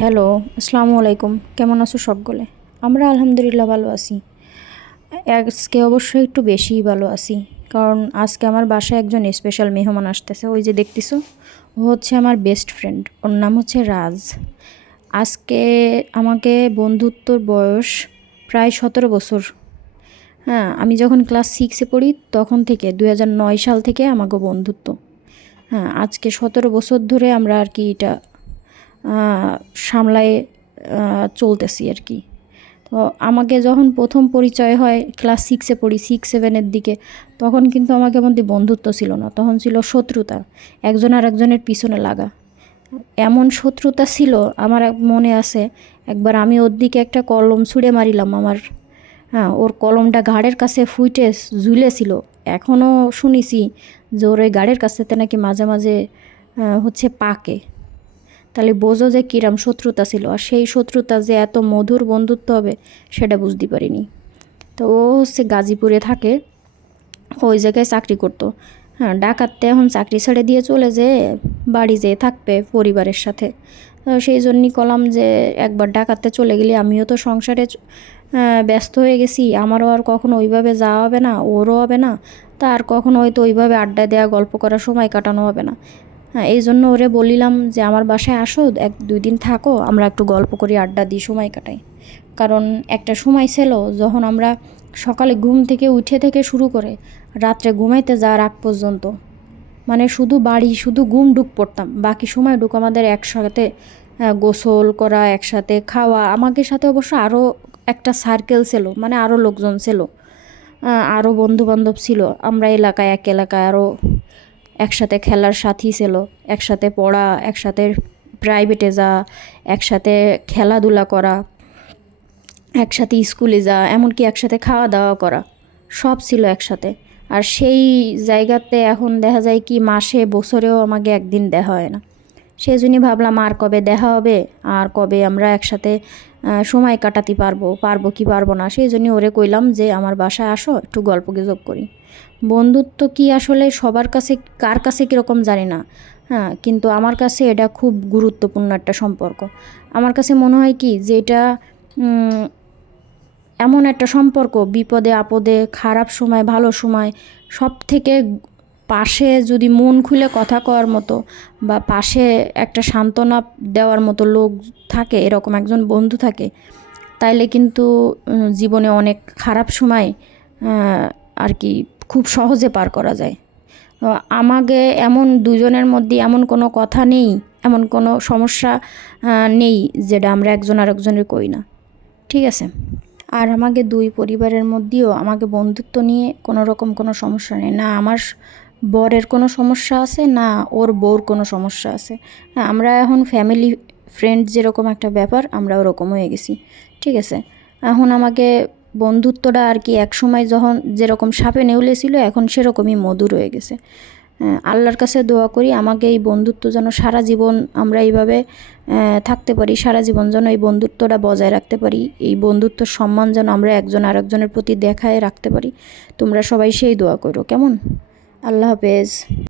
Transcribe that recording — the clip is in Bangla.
হ্যালো, আসসালামু আলাইকুম। কেমন আছো সকলে আমরা আলহামদুলিল্লাহ ভালো আছি। আজকে অবশ্যই একটু বেশিই ভালো আছি, কারণ আজকে আমার বাসায় একজন স্পেশাল মেহমান আসতেছে। ওই যে দেখতেছো, ও হচ্ছে আমার বেস্ট ফ্রেন্ড ওর নাম হচ্ছে রাজ। আজকে আমাকে বন্ধুত্বর বয়স প্রায় সতেরো বছর। হ্যাঁ আমি যখন ক্লাস সিক্সে পড়ি, তখন থেকে দু সাল থেকে আমাকে বন্ধুত্ব। হ্যাঁ আজকে সতেরো বছর ধরে আমরা আর কি এটা সামলায় চলতেছি আর কি। তো আমাকে যখন প্রথম পরিচয় হয় ক্লাস সিক্সে পড়ি সিক্স সেভেনের দিকে, তখন কিন্তু আমাকে মধ্যে বন্ধুত্ব ছিল না। তখন ছিল শত্রুতা, একজন আর একজনের পিছনে লাগা। এমন শত্রুতা ছিল, আমার মনে আছে, একবার আমি ওর দিকে একটা কলম ছুঁড়ে মারিলাম আমার। হ্যাঁ ওর কলমটা ঘাড়ের কাছে ফুইটে ঝুলেছিল। এখনও শুনেছি যে ওর ওই গাড়ির কাছেতে নাকি মাঝে মাঝে হচ্ছে পাকে। তাহলে বোঝো যে কিরাম শত্রুতা ছিল, আর সেই শত্রুতা যে এত মধুর বন্ধুত্ব হবে, সেটা বুঝতে পারিনি। তো ও হচ্ছে গাজীপুরে থাকে, ওই জায়গায় চাকরি করতো। হ্যাঁ ডাকাতে এখন চাকরি ছেড়ে দিয়ে চলে যে বাড়ি যেয়ে থাকবে পরিবারের সাথে। সেই জন্যই কলাম যে একবার ডাকাতে চলে গেলে আমিও তো সংসারে ব্যস্ত হয়ে গেছি, আমারও আর কখনো ওইভাবে যাওয়া হবে না, ওরও হবে না তা আর কখনো হয়তো ওইভাবে আড্ডা দেওয়া গল্প করার সময় কাটানো হবে না। হ্যাঁ এই জন্য ওরে বলিলাম যে, আমার বাসায় আসো, এক, দুই দিন থাকো, আমরা একটু গল্প করি, আড্ডা দিই, সময় কাটাই। কারণ একটা সময় ছিল যখন আমরা সকালে ঘুম থেকে উঠে থেকে শুরু করে রাত্রে ঘুমাইতে যাওয়ার আগ পর্যন্ত মানে শুধু বাড়ি, শুধু ঘুম ডুক পড়তাম। বাকি সময় ডুক আমাদের একসাথে গোসল করা, একসাথে খাওয়া, আমাকে সাথে অবশ্য আরও একটা সার্কেল ছিল মানে আরও লোকজন ছিল আরও বন্ধুবান্ধব ছিল। আমরা এলাকায়, এক এলাকায় আরও একসাথে খেলার সাথী ছিল, একসাথে পড়া, একসাথে প্রাইভেটে যা, একসাথে খেলাধুলা করা, একসাথে স্কুলে যা, এমনকি একসাথে খাওয়া দাওয়া করা, সব ছিল একসাথে। আর সেই জায়গাতে এখন দেখা যায় কি মাসে, বছরেও আমাকে একদিন দেখা হয় না। সেই জন্যই ভাবলাম আর কবে দেখা হবে, আর কবে আমরা একসাথে সময় কাটাতে পারব পারব কি পারব না সেই জন্য ওরে কইলাম যে আমার বাসায় আসো, একটু গল্প গুজব করি। বন্ধুত্ব কি আসলে সবার কাছে, কার কাছে কীরকম জানি না হ্যাঁ কিন্তু আমার কাছে এটা খুব গুরুত্বপূর্ণ একটা সম্পর্ক। আমার কাছে মনে হয় কি যে এটা এমন একটা সম্পর্ক, বিপদে আপদে, খারাপ সময়, ভালো সময় সব থেকে পাশে যদি মন খুলে কথা কওয়ার মতো বা পাশে একটা সান্ত্বনা দেওয়ার মতো লোক থাকে, এরকম একজন বন্ধু থাকে, তাইলে কিন্তু জীবনে অনেক খারাপ সময় আর কি খুব সহজে পার করা যায়। আমাকে এমন দুজনের মধ্যে এমন কোনো কথা নেই, এমন কোনো সমস্যা নেই যেটা আমরা একজন আরেকজনের কই না। ঠিক আছে? আর আমাকে দুই পরিবারের মধ্যেও আমাকে বন্ধুত্ব নিয়ে কোনো রকম কোনো সমস্যা নেই। না, আমার বরের কোনো সমস্যা আছে? না, ওর বউর কোনো সমস্যা আছে। হ্যাঁ আমরা এখন ফ্যামিলি ফ্রেন্ড যেরকম একটা ব্যাপার, আমরা ওরকম হয়ে গেছি। ঠিক আছে? এখন আমাকে বন্ধুত্বটা আর কি এক সময় যখন যেরকম সাপে নেউলে ছিল, এখন সেরকমই মধুর হয়ে গেছে। আল্লাহর কাছে দোয়া করি, আমাকে এই বন্ধুত্ব যেন সারা জীবন আমরা এইভাবে থাকতে পারি, সারা জীবন যেন এই বন্ধুত্বটা বজায় রাখতে পারি, এই বন্ধুত্বর সম্মান যেন আমরা একজন আরেকজনের প্রতি দেখায় রাখতে পারি। তোমরা সবাই সেই দোয়া করো, কেমন? আল্লাহ হাফেজ।